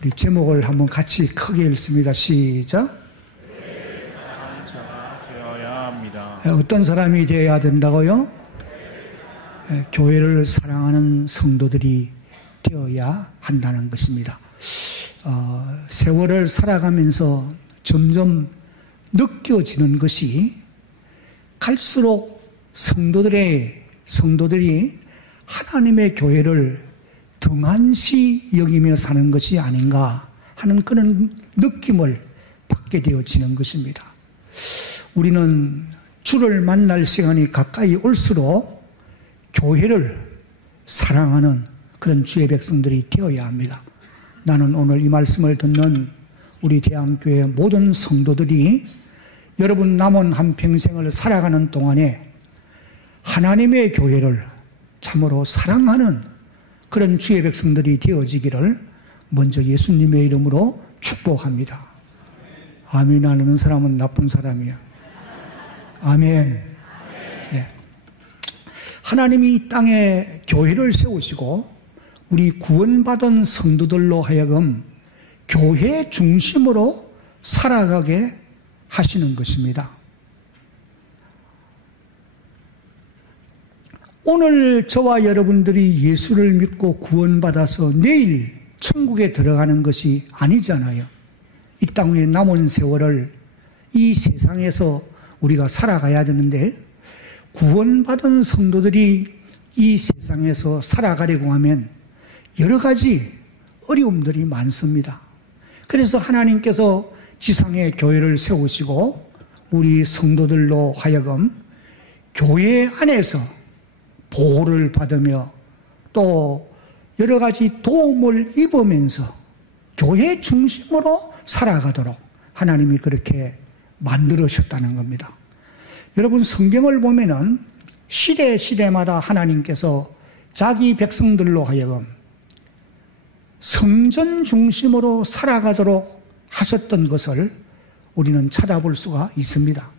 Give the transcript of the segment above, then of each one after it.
우리 제목을 한번 같이 크게 읽습니다. 시작. 사랑하는 자가 되어야 합니다. 어떤 사람이 되어야 된다고요? 교회를 사랑하는 성도들이 되어야 한다는 것입니다. 세월을 살아가면서 점점 느껴지는 것이 갈수록 성도들이 하나님의 교회를 등한시 여기며 사는 것이 아닌가 하는 그런 느낌을 받게 되어지는 것입니다. 우리는 주를 만날 시간이 가까이 올수록 교회를 사랑하는 그런 주의 백성들이 되어야 합니다. 나는 오늘 이 말씀을 듣는 우리 대한교회 모든 성도들이 여러분 남은 한평생을 살아가는 동안에 하나님의 교회를 참으로 사랑하는 그런 주의 백성들이 되어지기를 먼저 예수님의 이름으로 축복합니다. 아멘 안 하는 사람은 나쁜 사람이야. 아멘. 네. 하나님이 이 땅에 교회를 세우시고 우리 구원받은 성도들로 하여금 교회 중심으로 살아가게 하시는 것입니다. 오늘 저와 여러분들이 예수를 믿고 구원받아서 내일 천국에 들어가는 것이 아니잖아요. 이 땅 위에 남은 세월을 이 세상에서 우리가 살아가야 되는데 구원받은 성도들이 이 세상에서 살아가려고 하면 여러 가지 어려움들이 많습니다. 그래서 하나님께서 지상의 교회를 세우시고 우리 성도들로 하여금 교회 안에서 보호를 받으며 또 여러 가지 도움을 입으면서 교회 중심으로 살아가도록 하나님이 그렇게 만들으셨다는 겁니다. 여러분 성경을 보면은 시대마다 하나님께서 자기 백성들로 하여금 성전 중심으로 살아가도록 하셨던 것을 우리는 찾아볼 수가 있습니다.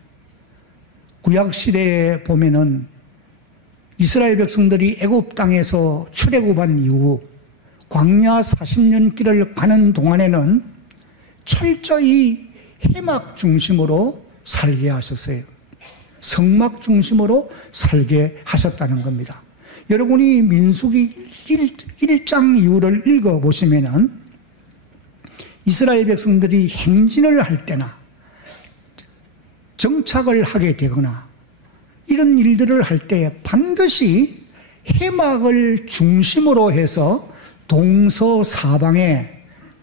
구약시대에 보면은 이스라엘 백성들이 애굽 땅에서 출애굽한 이후 광야 40년 길을 가는 동안에는 철저히 회막 중심으로 살게 하셨어요. 성막 중심으로 살게 하셨다는 겁니다. 여러분이 민수기 1장 이후를 읽어보시면은 이스라엘 백성들이 행진을 할 때나 정착을 하게 되거나 이런 일들을 할 때 반드시 회막을 중심으로 해서 동서사방에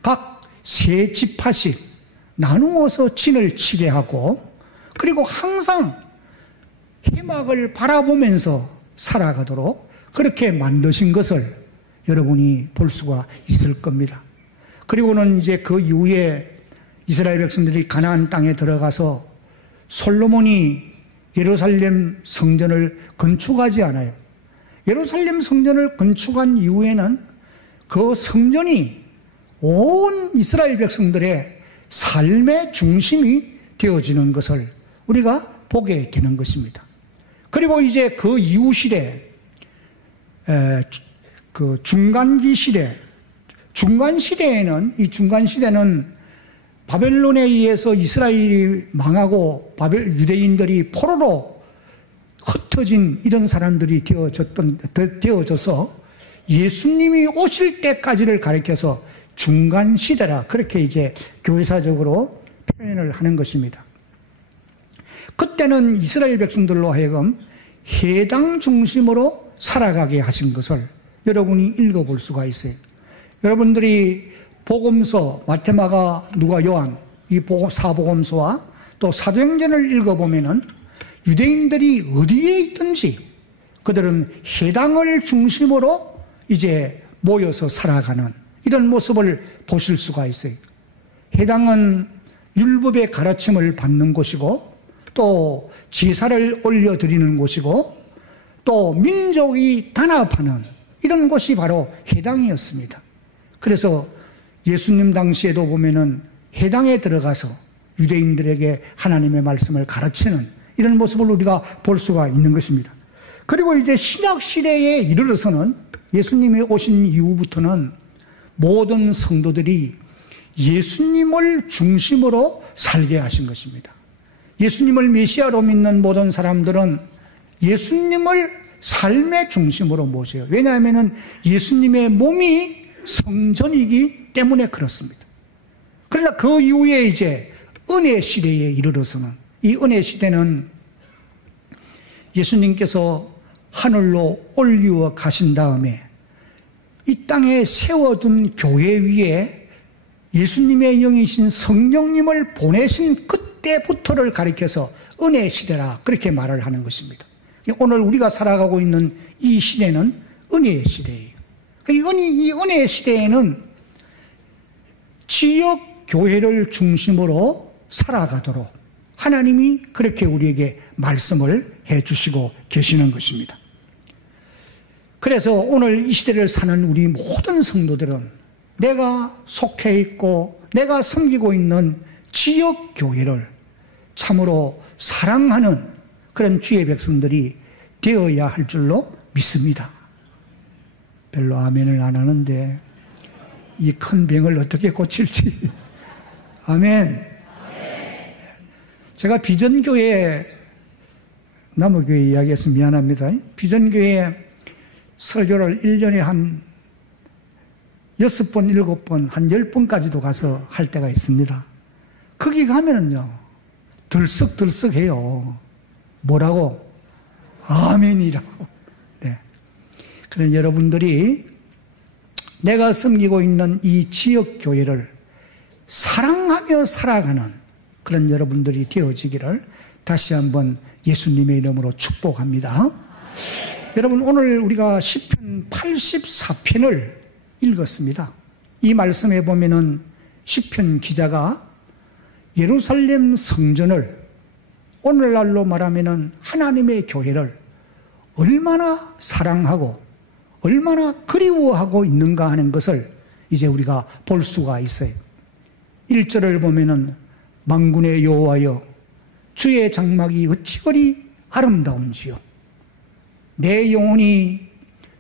각 세 지파씩 나누어서 진을 치게 하고 그리고 항상 회막을 바라보면서 살아가도록 그렇게 만드신 것을 여러분이 볼 수가 있을 겁니다. 그리고는 이제 그 이후에 이스라엘 백성들이 가나안 땅에 들어가서 솔로몬이 예루살렘 성전을 건축하지 않아요. 예루살렘 성전을 건축한 이후에는 그 성전이 온 이스라엘 백성들의 삶의 중심이 되어지는 것을 우리가 보게 되는 것입니다. 그리고 이제 그 이후 시대, 그 중간기 시대, 중간시대에는 이 중간시대는 바벨론에 의해서 이스라엘이 망하고 유대인들이 포로로 흩어진 이런 사람들이 되어져서 예수님이 오실 때까지를 가리켜서 중간시대라 그렇게 이제 교회사적으로 표현을 하는 것입니다. 그때는 이스라엘 백성들로 하여금 해당 중심으로 살아가게 하신 것을 여러분이 읽어볼 수가 있어요. 여러분들이 복음서 마태마가 누가 요한 이 사복음서와 또 사도행전을 읽어보면은 유대인들이 어디에 있든지 그들은 해당을 중심으로 이제 모여서 살아가는 이런 모습을 보실 수가 있어요. 해당은 율법의 가르침을 받는 곳이고 또 제사를 올려드리는 곳이고 또 민족이 단합하는 이런 곳이 바로 해당이었습니다. 그래서 예수님 당시에도 보면은 해당에 들어가서 유대인들에게 하나님의 말씀을 가르치는 이런 모습을 우리가 볼 수가 있는 것입니다. 그리고 이제 신약 시대에 이르러서는 예수님이 오신 이후부터는 모든 성도들이 예수님을 중심으로 살게 하신 것입니다. 예수님을 메시아로 믿는 모든 사람들은 예수님을 삶의 중심으로 모셔요. 왜냐하면 예수님의 몸이 성전이기 때문에 그렇습니다. 그러나 그 이후에 이제 은혜 시대에 이르러서는, 이 은혜 시대는 예수님께서 하늘로 올리워 가신 다음에 이 땅에 세워둔 교회 위에 예수님의 영이신 성령님을 보내신 그때부터를 가리켜서 은혜 시대라 그렇게 말을 하는 것입니다. 오늘 우리가 살아가고 있는 이 시대는 은혜의 시대예요. 이 은혜의 시대에는 지역 교회를 중심으로 살아가도록 하나님이 그렇게 우리에게 말씀을 해주시고 계시는 것입니다. 그래서 오늘 이 시대를 사는 우리 모든 성도들은 내가 속해 있고 내가 섬기고 있는 지역 교회를 참으로 사랑하는 그런 주의 백성들이 되어야 할 줄로 믿습니다. 별로 아멘을 안 하는데 이 큰 병을 어떻게 고칠지. 아멘. 제가 비전교회, 나무교회 이야기해서 미안합니다. 비전교회 설교를 1년에 한 6번, 7번, 한 10번까지도 가서 할 때가 있습니다. 거기 가면은요, 들썩들썩해요. 뭐라고? 아멘이라고. 네. 그래서 여러분들이 내가 섬기고 있는 이 지역 교회를 사랑하며 살아가는 그런 여러분들이 되어지기를 다시 한번 예수님의 이름으로 축복합니다. 여러분, 오늘 우리가 시편 84편을 읽었습니다. 이 말씀에 보면은 시편 기자가 예루살렘 성전을, 오늘날로 말하면은 하나님의 교회를 얼마나 사랑하고 얼마나 그리워하고 있는가 하는 것을 이제 우리가 볼 수가 있어요. 1절을 보면은 만군의 여호와여 주의 장막이 어찌 그리 아름다운지요, 내 영혼이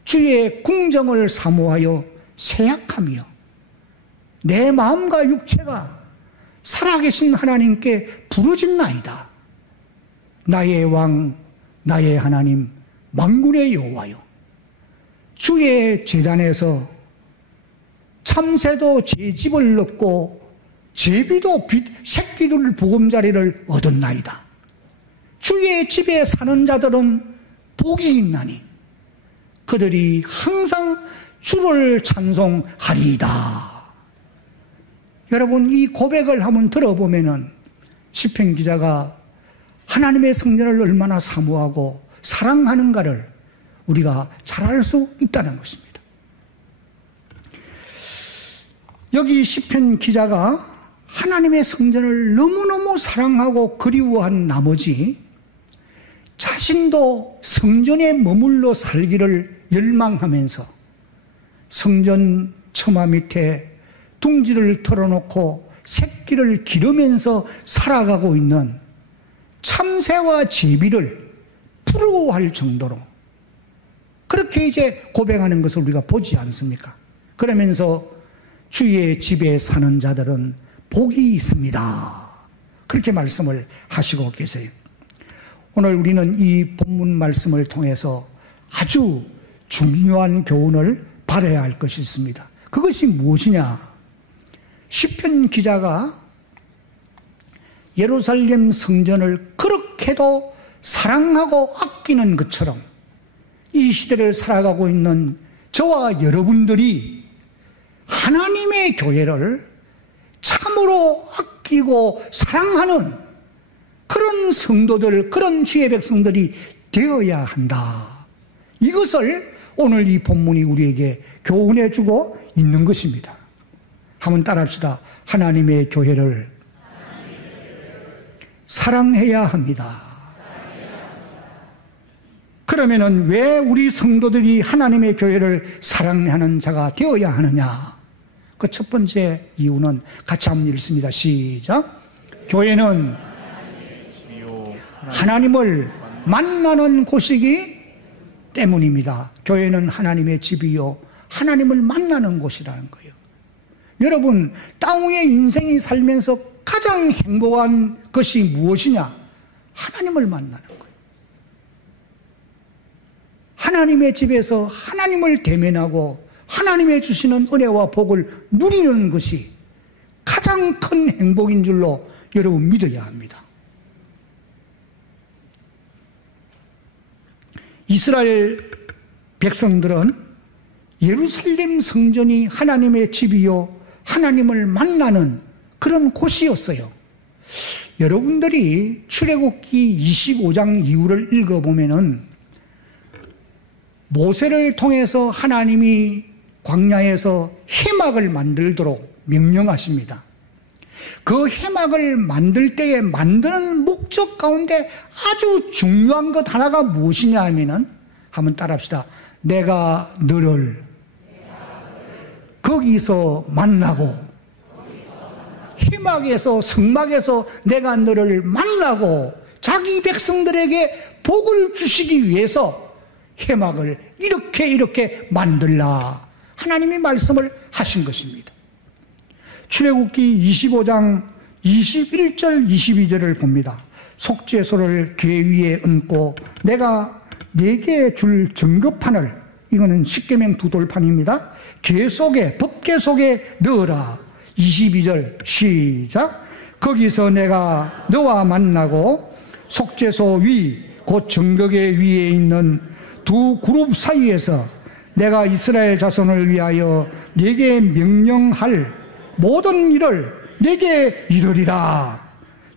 주의 궁정을 사모하여 새약하며 내 마음과 육체가 살아계신 하나님께 부르짖나이다. 나의 왕 나의 하나님 만군의 여호와여, 주의 제단에서 참새도 제 집을 넣고 제비도 새끼들 보금자리를 얻었나이다. 주의 집에 사는 자들은 복이 있나니 그들이 항상 주를 찬송하리이다. 여러분, 이 고백을 한번 들어보면은 시편 기자가 하나님의 성전을 얼마나 사모하고 사랑하는가를 우리가 잘 알 수 있다는 것입니다. 여기 시편 기자가 하나님의 성전을 너무너무 사랑하고 그리워한 나머지 자신도 성전에 머물러 살기를 열망하면서 성전 처마 밑에 둥지를 털어놓고 새끼를 기르면서 살아가고 있는 참새와 제비를 부러워할 정도로 그렇게 이제 고백하는 것을 우리가 보지 않습니까? 그러면서 주의 집에 사는 자들은 복이 있습니다. 그렇게 말씀을 하시고 계세요. 오늘 우리는 이 본문 말씀을 통해서 아주 중요한 교훈을 받아야 할 것이 있습니다. 그것이 무엇이냐? 시편 기자가 예루살렘 성전을 그렇게도 사랑하고 아끼는 것처럼 이 시대를 살아가고 있는 저와 여러분들이 하나님의 교회를 참으로 아끼고 사랑하는 그런 성도들, 그런 주의 백성들이 되어야 한다. 이것을 오늘 이 본문이 우리에게 교훈해 주고 있는 것입니다. 한번 따라합시다. 하나님의 교회를 사랑해야 합니다. 그러면은 왜 우리 성도들이 하나님의 교회를 사랑하는 자가 되어야 하느냐? 그 첫 번째 이유는 같이 한번 읽습니다. 시작. 교회는 하나님을 만나는 곳이기 때문입니다. 교회는 하나님의 집이요 하나님을 만나는 곳이라는 거예요. 여러분, 땅 위에 인생이 살면서 가장 행복한 것이 무엇이냐? 하나님을 만나는 거예요. 하나님의 집에서 하나님을 대면하고 하나님의 주시는 은혜와 복을 누리는 것이 가장 큰 행복인 줄로 여러분 믿어야 합니다. 이스라엘 백성들은 예루살렘 성전이 하나님의 집이요 하나님을 만나는 그런 곳이었어요. 여러분들이 출애굽기 25장 이후를 읽어보면은 모세를 통해서 하나님이 광야에서 회막을 만들도록 명령하십니다. 그 회막을 만들 때에 만드는 목적 가운데 아주 중요한 것 하나가 무엇이냐 하면은 한번 따라합시다. 내가 너를 거기서 만나고 회막에서 성막에서 내가 너를 만나고 자기 백성들에게 복을 주시기 위해서 회막을 이렇게 만들라 하나님이 말씀을 하신 것입니다. 출애굽기 25장 21절 22절을 봅니다. 속죄소를 궤 위에 얹고 내가 네게 줄 증거판을, 이거는 십계명 두 돌판입니다. 궤 속에, 법궤 속에 넣어라. 22절 시작. 거기서 내가 너와 만나고 속죄소 위 곧 증거궤 위에 있는 두 그룹 사이에서 내가 이스라엘 자손을 위하여 네게 명령할 모든 일을 네게 이르리라.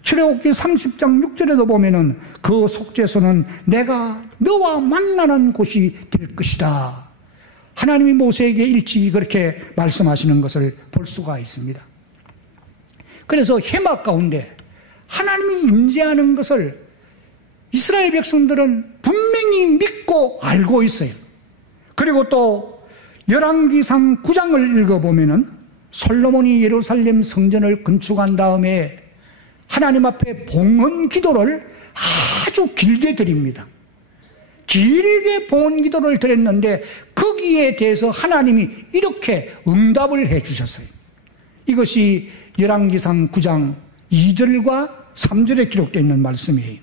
출애굽기 30장 6절에도 보면은 그 속죄소는 내가 너와 만나는 곳이 될 것이다. 하나님이 모세에게 일찍이 그렇게 말씀하시는 것을 볼 수가 있습니다. 그래서 회막 가운데 하나님이 임재하는 것을 이스라엘 백성들은 분명히 믿고 알고 있어요. 그리고 또 열왕기상 9장을 읽어보면은 솔로몬이 예루살렘 성전을 건축한 다음에 하나님 앞에 봉헌 기도를 아주 길게 드립니다. 길게 봉헌 기도를 드렸는데 거기에 대해서 하나님이 이렇게 응답을 해 주셨어요. 이것이 열왕기상 9장 2절과 3절에 기록되어 있는 말씀이에요.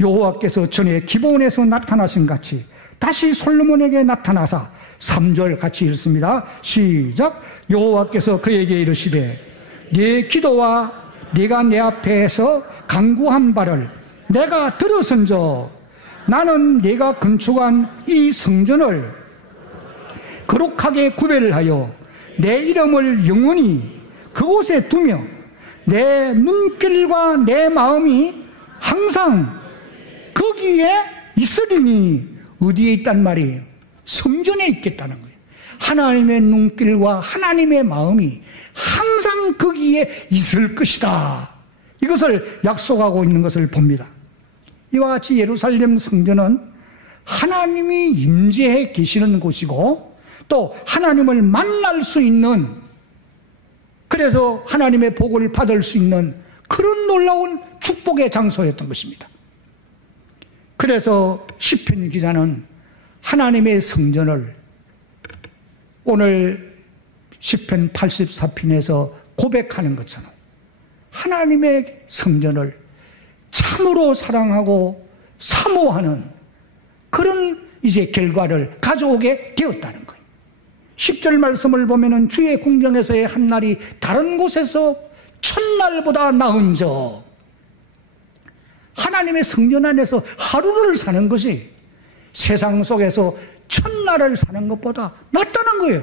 여호와께서 전에 기브온에서 나타나신 같이 다시 솔로몬에게 나타나사 3절 같이 읽습니다. 시작. 여호와께서 그에게 이르시되 네 기도와 네가 내 앞에서 간구한 바를 내가 들었은저 나는 네가 건축한 이 성전을 거룩하게 구별하여 내 이름을 영원히 그곳에 두며 내 눈길과 내 마음이 항상 거기에 있으리니. 어디에 있단 말이에요? 성전에 있겠다는 거예요. 하나님의 눈길과 하나님의 마음이 항상 거기에 있을 것이다. 이것을 약속하고 있는 것을 봅니다. 이와 같이 예루살렘 성전은 하나님이 임재해 계시는 곳이고 또 하나님을 만날 수 있는, 그래서 하나님의 복을 받을 수 있는 그런 놀라운 축복의 장소였던 것입니다. 그래서 시편 기자는 하나님의 성전을 오늘 시편 84편에서 고백하는 것처럼 하나님의 성전을 참으로 사랑하고 사모하는 그런 이제 결과를 가져오게 되었다는 거예요. 10절 말씀을 보면은 주의 궁정에서의 한 날이 다른 곳에서 첫날보다 나은저. 하나님의 성전 안에서 하루를 사는 것이 세상 속에서 첫날을 사는 것보다 낫다는 거예요.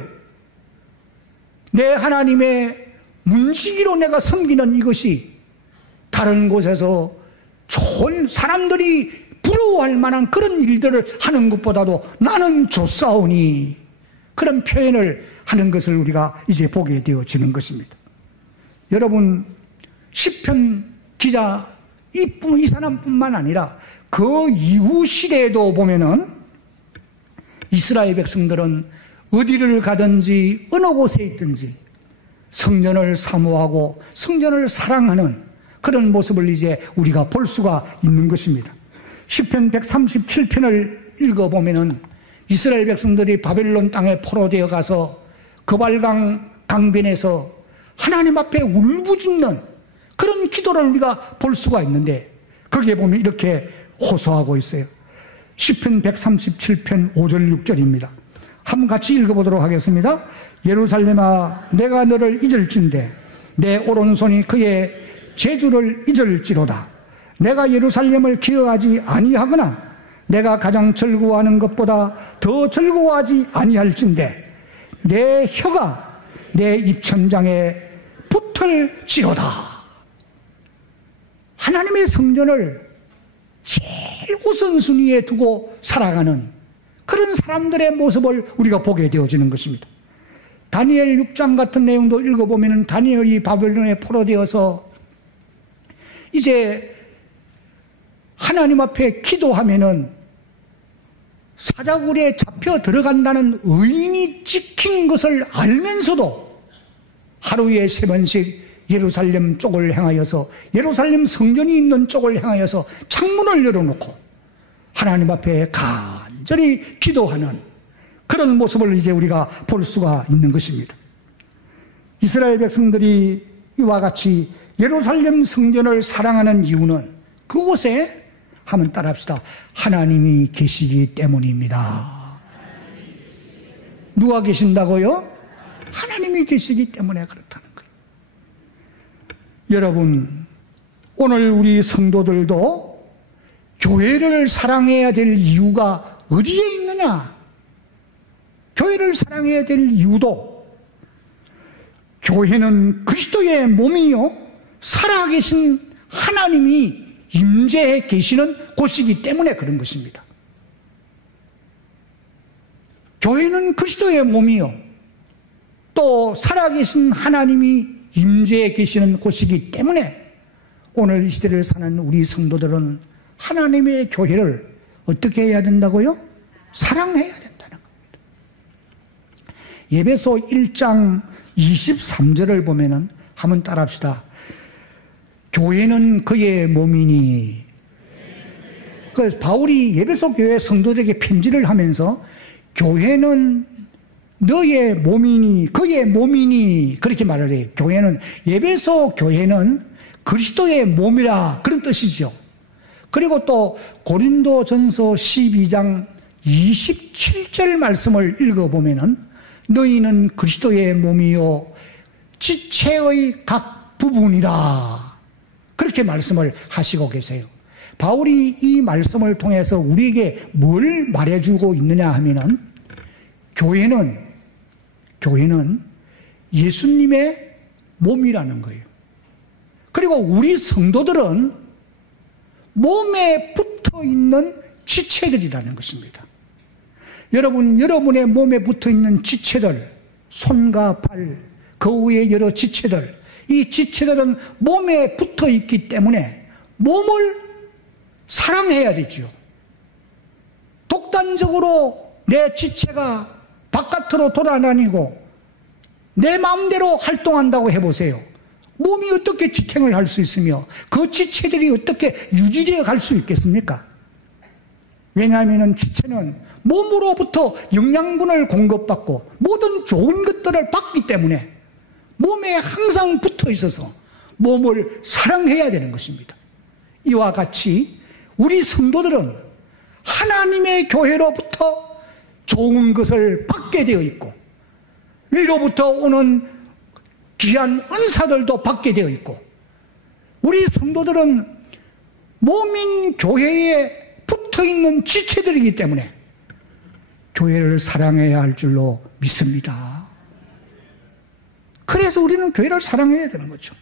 내 하나님의 문지기로 내가 섬기는 이것이 다른 곳에서 좋은 사람들이 부러워할 만한 그런 일들을 하는 것보다도 나는 좋사오니, 그런 표현을 하는 것을 우리가 이제 보게 되어지는 것입니다. 여러분, 시편 기자 이 사람뿐만 아니라 그 이후 시대에도 보면은 이스라엘 백성들은 어디를 가든지 어느 곳에 있든지 성전을 사모하고 성전을 사랑하는 그런 모습을 이제 우리가 볼 수가 있는 것입니다. 시편 137편을 읽어보면은 이스라엘 백성들이 바벨론 땅에 포로되어 가서 그발강 강변에서 하나님 앞에 울부짖는 그런 기도를 우리가 볼 수가 있는데, 거기에 보면 이렇게 호소하고 있어요. 시편 137편 5절 6절입니다. 한번 같이 읽어보도록 하겠습니다. 예루살렘아, 내가 너를 잊을진대 내 오른손이 그의 재주를 잊을지로다. 내가 예루살렘을 기억하지 아니하거나 내가 가장 즐거워하는 것보다 더 즐거워하지 아니할진대 내 혀가 내 입천장에 붙을지로다. 하나님의 성전을 제일 우선순위에 두고 살아가는 그런 사람들의 모습을 우리가 보게 되어지는 것입니다. 다니엘 6장 같은 내용도 읽어보면 다니엘이 바벨론에 포로되어서 이제 하나님 앞에 기도하면은 사자굴에 잡혀 들어간다는 의인이 찍힌 것을 알면서도 하루에 3번씩 예루살렘 쪽을 향하여서, 예루살렘 성전이 있는 쪽을 향하여서 창문을 열어놓고 하나님 앞에 간절히 기도하는 그런 모습을 이제 우리가 볼 수가 있는 것입니다. 이스라엘 백성들이 이와 같이 예루살렘 성전을 사랑하는 이유는 그곳에, 한번 따라합시다, 하나님이 계시기 때문입니다. 누가 계신다고요? 하나님이 계시기 때문에 그렇다는 거예요. 여러분, 오늘 우리 성도들도 교회를 사랑해야 될 이유가 어디에 있느냐? 교회를 사랑해야 될 이유도 교회는 그리스도의 몸이요 살아계신 하나님이 임재해 계시는 곳이기 때문에 그런 것입니다. 교회는 그리스도의 몸이요 또 살아계신 하나님이 임재해 계시는 곳이기 때문에 오늘 이 시대를 사는 우리 성도들은 하나님의 교회를 어떻게 해야 된다고요? 사랑해야 된다는 겁니다. 예배소 1장 23절을 보면은 한번 따라합시다. 교회는 그의 몸이니. 그래서 바울이 예배소 교회 성도들에게 편지를 하면서 교회는 너의 몸이니, 그의 몸이니 그렇게 말을 해요. 교회는, 예배소 교회는 그리스도의 몸이라 그런 뜻이죠. 그리고 또 고린도전서 12장 27절 말씀을 읽어보면은 너희는 그리스도의 몸이요 지체의 각 부분이라 그렇게 말씀을 하시고 계세요. 바울이 이 말씀을 통해서 우리에게 뭘 말해주고 있느냐 하면은 교회는 예수님의 몸이라는 거예요. 그리고 우리 성도들은 몸에 붙어 있는 지체들이라는 것입니다. 여러분, 여러분의 몸에 붙어 있는 지체들, 손과 발, 그 외의 여러 지체들, 이 지체들은 몸에 붙어 있기 때문에 몸을 사랑해야 되죠. 독단적으로 내 지체가 바깥으로 돌아다니고 내 마음대로 활동한다고 해보세요. 몸이 어떻게 지탱을 할 수 있으며 그 지체들이 어떻게 유지되어 갈 수 있겠습니까? 왜냐하면 지체는 몸으로부터 영양분을 공급받고 모든 좋은 것들을 받기 때문에 몸에 항상 붙어 있어서 몸을 사랑해야 되는 것입니다. 이와 같이 우리 성도들은 하나님의 교회로부터 좋은 것을 받게 되어 있고 위로부터 오는 귀한 은사들도 받게 되어 있고 우리 성도들은 몸인 교회에 붙어있는 지체들이기 때문에 교회를 사랑해야 할 줄로 믿습니다. 그래서 우리는 교회를 사랑해야 되는 거죠.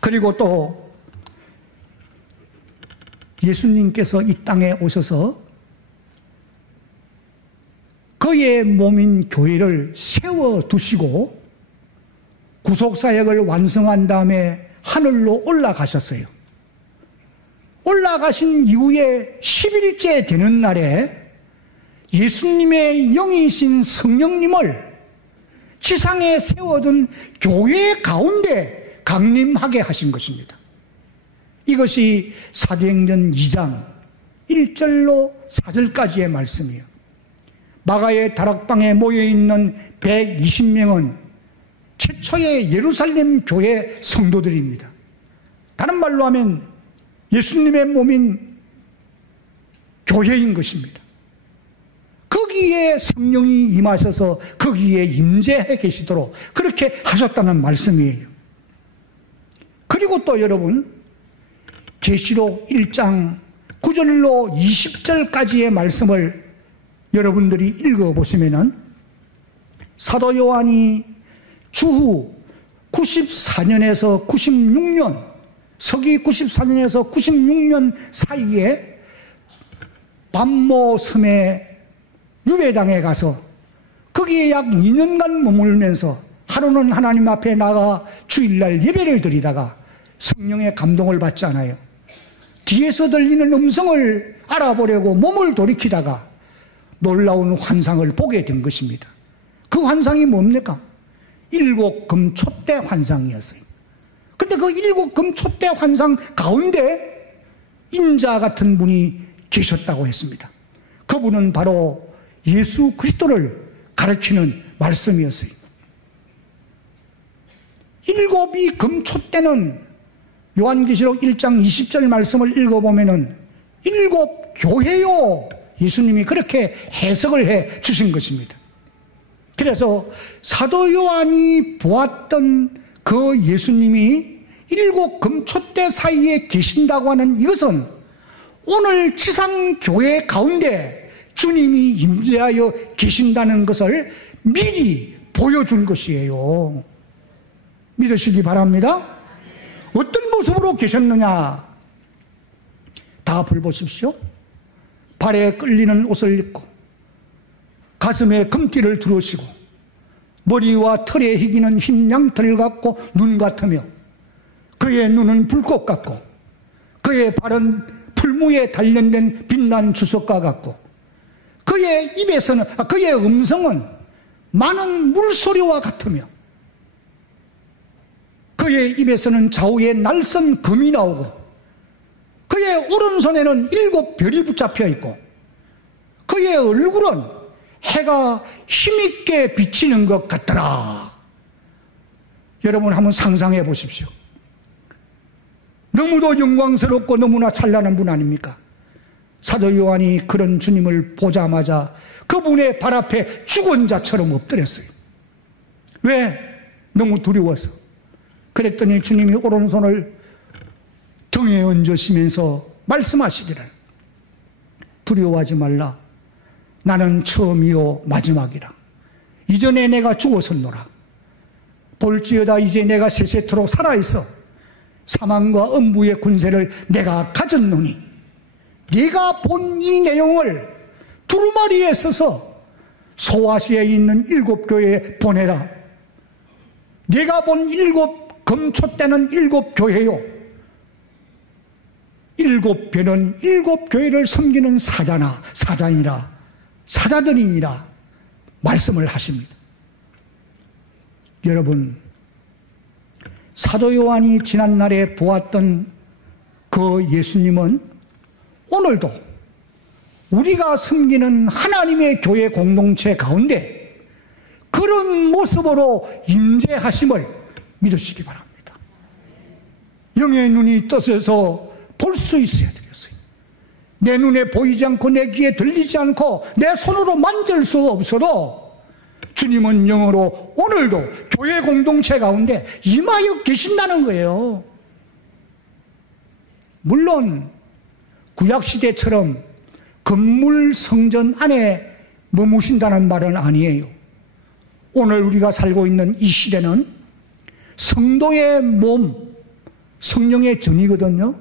그리고 또 예수님께서 이 땅에 오셔서 그의 몸인 교회를 세워두시고 구속사역을 완성한 다음에 하늘로 올라가셨어요. 올라가신 이후에 10일째 되는 날에 예수님의 영이신 성령님을 지상에 세워둔 교회 가운데 강림하게 하신 것입니다. 이것이 사도행전 2장 1절로 4절까지의 말씀이에요. 마가의 다락방에 모여있는 120명은 최초의 예루살렘 교회 성도들입니다. 다른 말로 하면 예수님의 몸인 교회인 것입니다. 거기에 성령이 임하셔서 거기에 임재해 계시도록 그렇게 하셨다는 말씀이에요. 그리고 또 여러분, 계시록 1장 9절로 20절까지의 말씀을 여러분들이 읽어보시면은 사도 요한이 주후 94년에서 96년, 서기 94년에서 96년 사이에 밤모 섬의 유배당에 가서 거기에 약 2년간 머물면서 하루는 하나님 앞에 나가 주일날 예배를 드리다가 성령의 감동을 받지 않아요. 뒤에서 들리는 음성을 알아보려고 몸을 돌이키다가 놀라운 환상을 보게 된 것입니다. 그 환상이 뭡니까? 7 금촛대 환상이었어요. 그런데 그 7 금촛대 환상 가운데 인자 같은 분이 계셨다고 했습니다. 그분은 바로 예수 그리스도를 가르치는 말씀이었어요. 7이 금촛대는 요한계시록 1장 20절 말씀을 읽어보면은 7 교회요, 예수님이 그렇게 해석을 해 주신 것입니다. 그래서 사도 요한이 보았던 그 예수님이 7 금촛대 사이에 계신다고 하는 이것은 오늘 지상교회 가운데 주님이 임재하여 계신다는 것을 미리 보여준 것이에요. 믿으시기 바랍니다. 어떤 모습으로 계셨느냐? 다 앞을 보십시오. 발에 끌리는 옷을 입고 가슴에 금띠를 두르시고 머리와 털에 희기는 흰 양털 같고 눈 같으며 그의 눈은 불꽃 같고 그의 발은 풀무에 단련된 빛난 주석과 같고 그의 입에서는 그의 음성은 많은 물소리와 같으며 그의 입에서는 좌우에 날선 금이 나오고 그의 오른손에는 7 별이 붙잡혀 있고 그의 얼굴은 해가 힘있게 비치는 것 같더라. 여러분 한번 상상해 보십시오. 너무도 영광스럽고 너무나 찬란한 분 아닙니까? 사도 요한이 그런 주님을 보자마자 그분의 발 앞에 죽은 자처럼 엎드렸어요. 왜? 너무 두려워서. 그랬더니 주님이 오른손을 등에 얹으시면서 말씀하시기를 두려워하지 말라. 나는 처음이요 마지막이라. 이전에 내가 죽었었노라. 볼지어다 이제 내가 세세토록 살아있어 사망과 음부의 군세를 내가 가졌노니 네가 본 이 내용을 두루마리에 써서 소아시아에 있는 7 교회에 보내라. 네가 본 7 금촛대는 7 교회요 7 별은 7 교회를 섬기는 사자니라 사자들이니라 말씀을 하십니다. 여러분, 사도 요한이 지난날에 보았던 그 예수님은 오늘도 우리가 섬기는 하나님의 교회 공동체 가운데 그런 모습으로 임재하심을 믿으시기 바랍니다. 영의 눈이 떠서 볼 수 있어야 되겠어요. 내 눈에 보이지 않고 내 귀에 들리지 않고 내 손으로 만질 수 없어도 주님은 영으로 오늘도 교회 공동체 가운데 임하여 계신다는 거예요. 물론 구약시대처럼 건물 성전 안에 머무신다는 말은 아니에요. 오늘 우리가 살고 있는 이 시대는 성도의 몸, 성령의 전이거든요.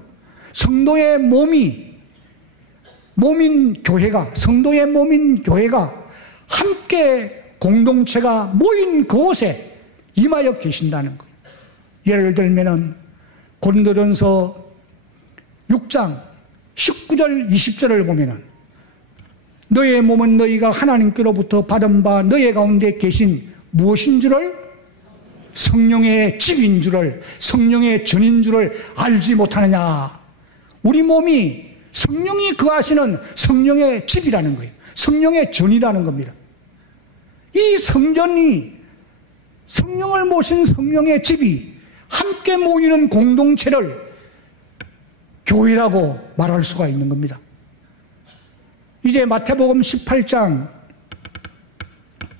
성도의 몸인 교회가, 성도의 몸인 교회가 함께 공동체가 모인 그곳에 임하여 계신다는 거예요. 예를 들면은 고린도전서 6장 19절 20절을 보면은 너의 몸은 너희가 하나님께로부터 받은 바 너희 가운데 계신 무엇인 줄을, 성령의 집인 줄을, 성령의 전인 줄을 알지 못하느냐. 우리 몸이 성령이 거하시는 성령의 집이라는 거예요. 성령의 전이라는 겁니다. 이 성전이 성령을 모신 성령의 집이 함께 모이는 공동체를 교회라고 말할 수가 있는 겁니다. 이제 마태복음 18장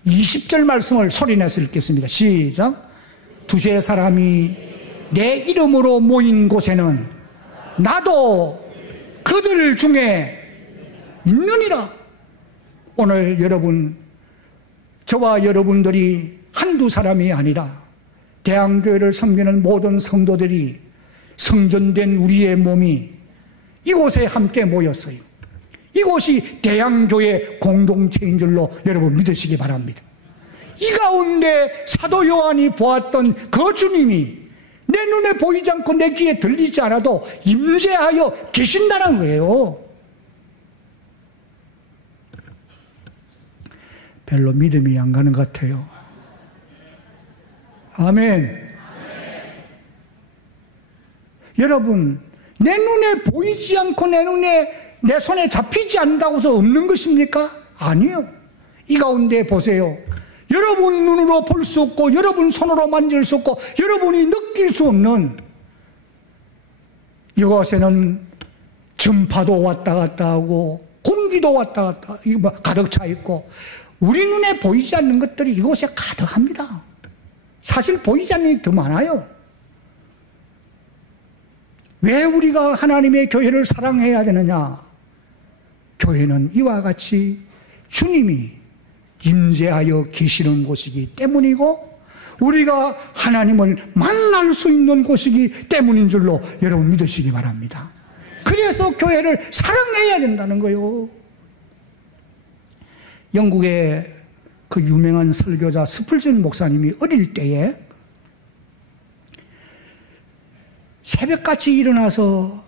20절 말씀을 소리내서 읽겠습니다. 시작. 두세 사람이 내 이름으로 모인 곳에는 나도 그들 중에 있느니라. 오늘 여러분, 저와 여러분들이 한두 사람이 아니라 대한교회를 섬기는 모든 성도들이 성전된 우리의 몸이 이곳에 함께 모였어요. 이곳이 대한교회 공동체인 줄로 여러분 믿으시기 바랍니다. 이 가운데 사도 요한이 보았던 그 주님이 내 눈에 보이지 않고 내 귀에 들리지 않아도 임재하여 계신다는 거예요. 별로 믿음이 안 가는 것 같아요. 아멘. 여러분, 내 눈에 보이지 않고 내 손에 잡히지 않는다고 해서 없는 것입니까? 아니요. 이 가운데 보세요. 여러분 눈으로 볼 수 없고 여러분 손으로 만질 수 없고 여러분이 느낄 수 없는 이곳에는 전파도 왔다 갔다 하고 공기도 왔다 갔다 가득 차 있고 우리 눈에 보이지 않는 것들이 이곳에 가득합니다. 사실 보이지 않는 게 더 많아요. 왜 우리가 하나님의 교회를 사랑해야 되느냐? 교회는 이와 같이 주님이 임재하여 계시는 곳이기 때문이고 우리가 하나님을 만날 수 있는 곳이기 때문인 줄로 여러분 믿으시기 바랍니다. 그래서 교회를 사랑해야 된다는 거예요. 영국의 그 유명한 설교자 스플전 목사님이 어릴 때에 새벽같이 일어나서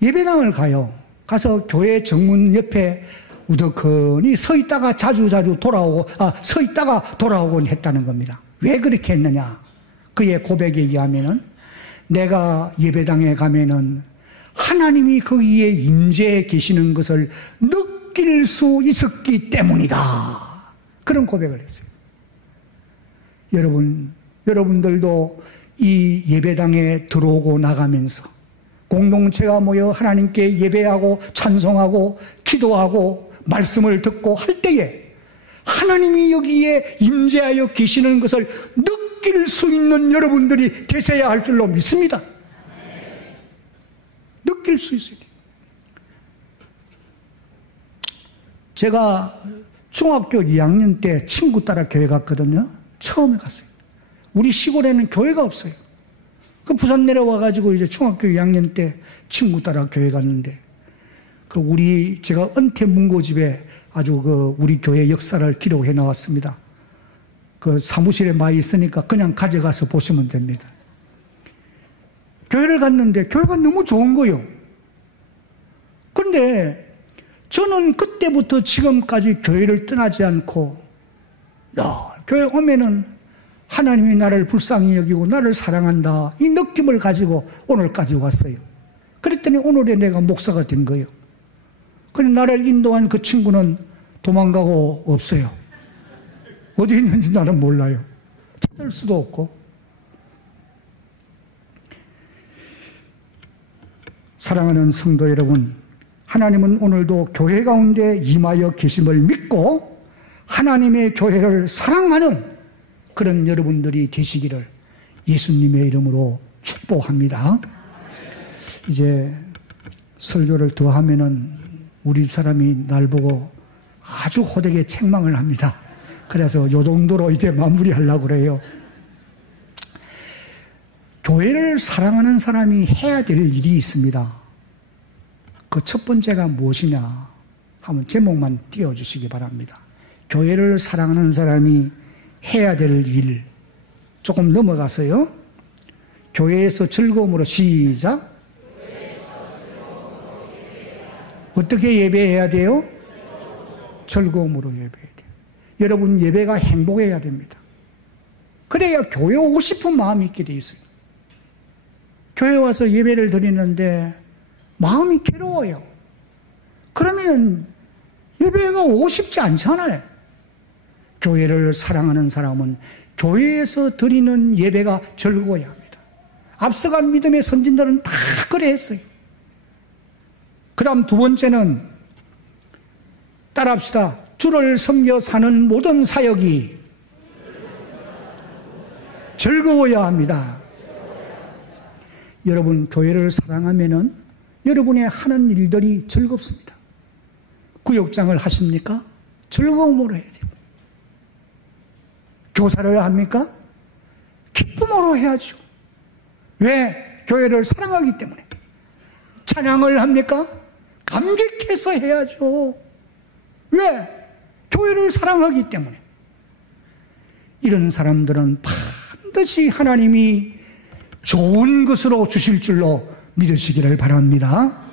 예배당을 가요. 가서 교회 정문 옆에 우두커니 서 있다가 자주 서 있다가 돌아오곤 했다는 겁니다. 왜 그렇게 했느냐? 그의 고백에 의하면은 내가 예배당에 가면은 하나님이 거기에 임재해 계시는 것을 느낄 수 있었기 때문이다. 그런 고백을 했어요. 여러분들도 이 예배당에 들어오고 나가면서 공동체가 모여 하나님께 예배하고 찬송하고 기도하고 말씀을 듣고 할 때에 하나님이 여기에 임재하여 계시는 것을 느낄 수 있는 여러분들이 되셔야 할 줄로 믿습니다. 느낄 수 있어요. 제가 중학교 2학년 때 친구 따라 교회 갔거든요. 처음에 갔어요. 우리 시골에는 교회가 없어요. 그 부산 내려와가지고 이제 중학교 2학년 때 친구 따라 교회 갔는데 제가 은퇴 문고집에 아주 우리 교회 역사를 기록해 나왔습니다. 그 사무실에 많이 있으니까 그냥 가져가서 보시면 됩니다. 교회를 갔는데 교회가 너무 좋은 거예요. 그런데 저는 그때부터 지금까지 교회를 떠나지 않고 교회 오면은 하나님이 나를 불쌍히 여기고 나를 사랑한다 이 느낌을 가지고 오늘까지 왔어요. 그랬더니 오늘에 내가 목사가 된 거예요. 그런데 나를 인도한 그 친구는 도망가고 없어요. 어디 있는지 나는 몰라요. 찾을 수도 없고. 사랑하는 성도 여러분, 하나님은 오늘도 교회 가운데 임하여 계심을 믿고 하나님의 교회를 사랑하는 그런 여러분들이 되시기를 예수님의 이름으로 축복합니다. 이제 설교를 더 하면은 우리 사람이 날 보고 아주 호되게 책망을 합니다. 그래서 요 정도로 이제 마무리하려고 그래요. 교회를 사랑하는 사람이 해야 될 일이 있습니다. 그 첫 번째가 무엇이냐 하면 제목만 띄워주시기 바랍니다. 교회를 사랑하는 사람이 해야 될 일. 조금 넘어가서요. 교회에서 즐거움으로 시작. 어떻게 예배해야 돼요? 즐거움으로 예배해야 돼요. 여러분 예배가 행복해야 됩니다. 그래야 교회 오고 싶은 마음이 있게 돼 있어요. 교회 와서 예배를 드리는데 마음이 괴로워요. 그러면 예배가 오고 싶지 않잖아요. 교회를 사랑하는 사람은 교회에서 드리는 예배가 즐거워야 합니다. 앞서간 믿음의 선진들은 다 그래 했어요. 그 다음 두 번째는 따라합시다. 주를 섬겨 사는 모든 사역이 즐거워야 합니다. 여러분, 교회를 사랑하면은 여러분의 하는 일들이 즐겁습니다. 구역장을 하십니까? 즐거움으로 해야 돼요. 교사를 합니까? 기쁨으로 해야죠. 왜? 교회를 사랑하기 때문에. 찬양을 합니까? 감격해서 해야죠. 왜? 교회를 사랑하기 때문에. 이런 사람들은 반드시 하나님이 좋은 것으로 주실 줄로 믿으시기를 바랍니다.